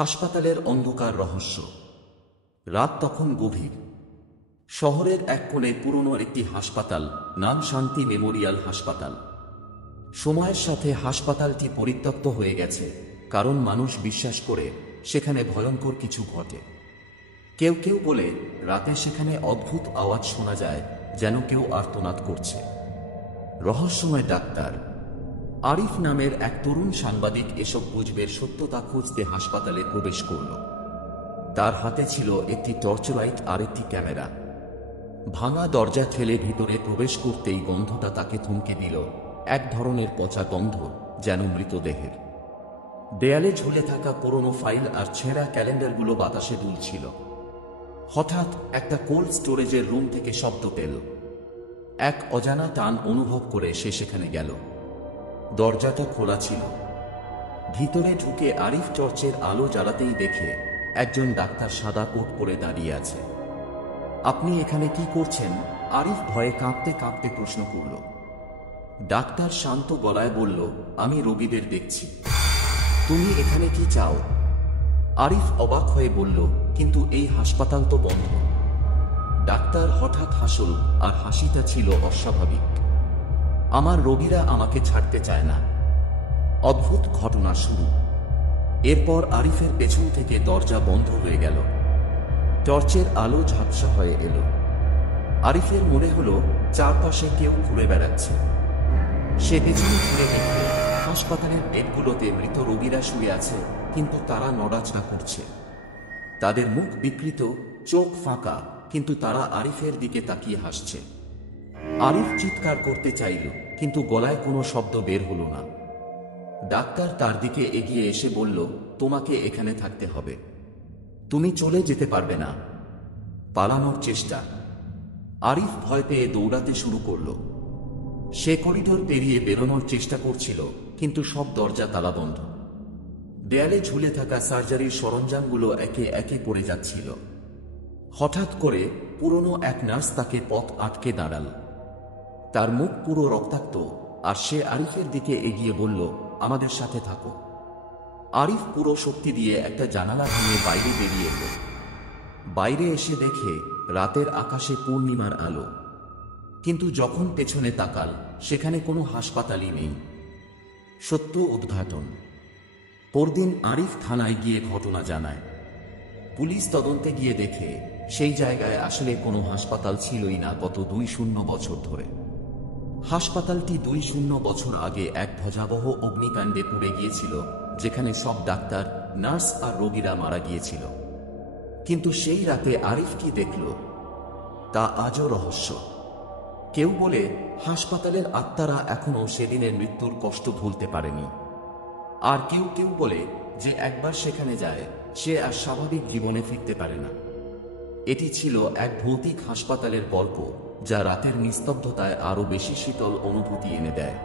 হাসপাতালের অন্ধকার রহস্য। রাত তখন গভীর। শহরের এক কোণে পুরনো একটি হাসপাতাল, নাম শান্তি মেমোরিয়াল হাসপাতাল। সময়ের সাথে হাসপাতালটি পরিত্যক্ত হয়ে গেছে, কারণ মানুষ বিশ্বাস করে সেখানে ভয়ঙ্কর কিছু ঘটে। কেউ কেউ বলে রাতে সেখানে অদ্ভুত আওয়াজ শোনা যায়, যেন কেউ আর্তনাদ করছে। রহস্যময় ডাক্তার আরিফ নামের এক তরুণ সাংবাদিক এসব গুজবের সত্যতা খুঁজতে হাসপাতালে প্রবেশ করল। তার হাতে ছিল একটি টর্চলাইট আর একটি ক্যামেরা। ভাঙা দরজা ঠেলে ভিতরে প্রবেশ করতেই গন্ধটা তাকে থমকে দিল, এক ধরনের পচা গন্ধ, যেন মৃতদেহের। দেয়ালে ঝুলে থাকা পুরনো ফাইল আর ছেঁড়া ক্যালেন্ডারগুলো বাতাসে দুলছিল। হঠাৎ একটা কোল্ড স্টোরেজের রুম থেকে শব্দ পেল। এক অজানা টান অনুভব করে সে সেখানে গেল। দরজাটা খোলা ছিল। ভিতরে ঢুকে আরিফ টর্চের আলো জ্বালাতেই দেখে একজন ডাক্তার সাদা কোট পরে দাঁড়িয়ে আছে। আপনি এখানে কি করছেন? আরিফ ভয়ে কাঁপতে কাঁপতে প্রশ্ন করল। ডাক্তার শান্ত গলায় বলল, আমি রোগীদের দেখছি। তুমি এখানে কি চাও? আরিফ অবাক হয়ে বলল, কিন্তু এই হাসপাতাল তো বন্ধ। ডাক্তার হঠাৎ হাসল, আর হাসিটা ছিল অস্বাভাবিক। আমার রোগীরা আমাকে ছাড়তে চায় না। অদ্ভুত ঘটনা শুরু। এরপর আরিফের পেছন থেকে দরজা বন্ধ হয়ে গেল। টর্চের আলো ঝাপসা হয়ে এলো। আরিফের মনে হলো চারপাশে কেউ ঘুরে বেড়াচ্ছে। সে পেছনে ঘুরে দেখল হাসপাতালের বেডগুলোতে মৃত রোগীরা শুয়ে আছে, কিন্তু তারা নড়াচড়া করছে। তাদের মুখ বিকৃত, চোখ ফাঁকা, কিন্তু তারা আরিফের দিকে তাকিয়ে হাসছে। আরিফ চিৎকার করতে চাইল, কিন্তু গলায় কোনো শব্দ বের হলো না। ডাক্তার তার দিকে এগিয়ে এসে বলল, তোমাকে এখানে থাকতে হবে। তুমি চলে যেতে পারবে না। পালানোর চেষ্টা। আরিফ ভয় পেয়ে দৌড়াতে শুরু করল। সে করিডোর পেরিয়ে বেরোনোর চেষ্টা করছিল, কিন্তু সব দরজা তালাবন্ধ। দেয়ালে ঝুলে থাকা সার্জারির সরঞ্জামগুলো একে একে পড়ে যাচ্ছিল। হঠাৎ করে পুরনো এক নার্স তাকে পথ আটকে দাঁড়াল। তার মুখ পুরো রক্তাক্ত, আর সে আরিফের দিকে এগিয়ে বলল, আমাদের সাথে থাকো। আরিফ পুরো শক্তি দিয়ে একটা জানালা ভেঙে বাইরে বেরিয়ে এল। বাইরে এসে দেখে রাতের আকাশে পূর্ণিমার আলো, কিন্তু যখন পেছনে তাকাল সেখানে কোনো হাসপাতালই নেই। সত্য উদ্ঘাটন। পরদিন আরিফ থানায় গিয়ে ঘটনা জানায়। পুলিশ তদন্তে গিয়ে দেখে সেই জায়গায় আসলে কোনো হাসপাতাল ছিলই না গত ২০ বছর ধরে। হাসপাতালটি ২০ বছর আগে এক ভয়াবহ অগ্নিকাণ্ডে পুড়ে গিয়েছিল, যেখানে সব ডাক্তার, নার্স আর রোগীরা মারা গিয়েছিল। কিন্তু সেই রাতে আরিফ কি দেখল তা আজও রহস্য। কেউ বলে হাসপাতালের আত্মারা এখনো সেদিনের মৃত্যুর কষ্ট ভুলতে পারেনি। আর কেউ কেউ বলে যে একবার সেখানে যায় সে আর স্বাভাবিক জীবনে ফিরতে পারে না। এটি ছিল এক ভৌতিক হাসপাতালের গল্প, যা রাতের নিস্তব্ধতায় আরো বেশি শীতল অনুভূতি এনে দেয়।